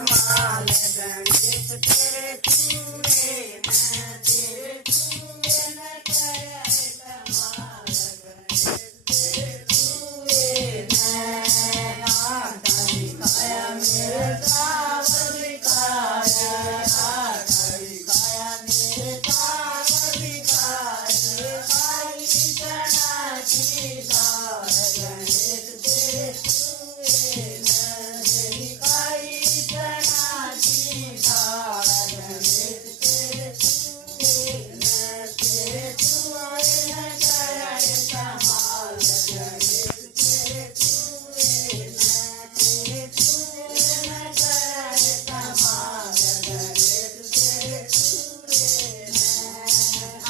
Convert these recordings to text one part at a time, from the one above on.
कमाल गणेश तेरे छुए न तेरे छुए न करे कमाल गणेश तेरे छुए न आटा दिखाया मेरे चावल दिखाया आटा दिखाया मेरे चावल दिखाया खाली चना की दाल गणेश तेरे छुए न खाली चना की दाल गणेश तेरे छुए न तेरे छुए न करे कमाल गणेश तेरे छुए न तेरे छुए न करे कमाल गणेश तेरे छुए न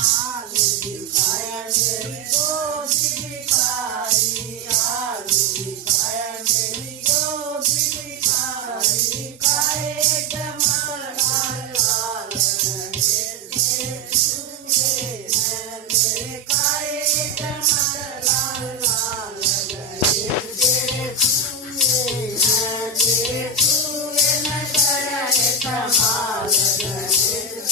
आलू दिखाया मेरी गोदी दिखाई आलू दिखाया मेरी गोदी दिखाई खाए कमल लाल लाल गणेश तेरे छुए न मेरे खाए कमल लाल लाल गणेश तेरे छुए न तेरे छुए न करे कमाल गणेश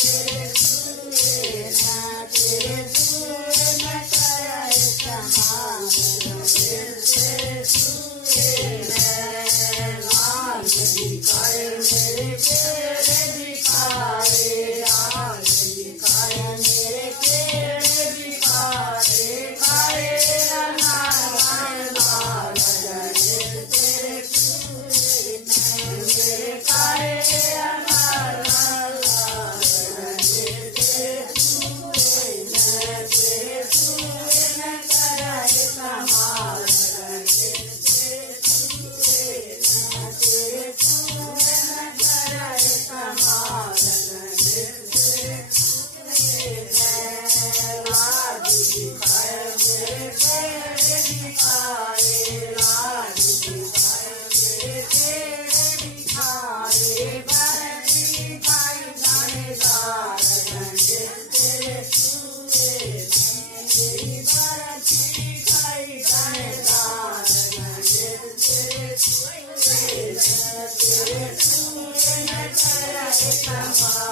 तेरे छुए न तेरे छुए न करे कमाल गणेश तेरे छुए न लाल दिखाए मेरे पेड़ दिखाए लाल दिखाए मेरे पेड़ दिखाए खाए अनार लाल गणेश तेरे छुए न मेरे खाए अनार लाल गणेश तेरे छुए न तेरे छुए न करे कमाल गणेश तेरे छुए न तेरे छुए न करे कमाल गणेश तेरे छुए न लाडू दिखाए मेरे पेड़ दिखाए लाडू दिखाए मेरे पेड़ दिखाए बरती दिखाई दानेदार गणेश तेरे छुए न मेरी बरती दिखाई दानेदार गणेश तेरे छुए न तेरे छुए न करे कमाल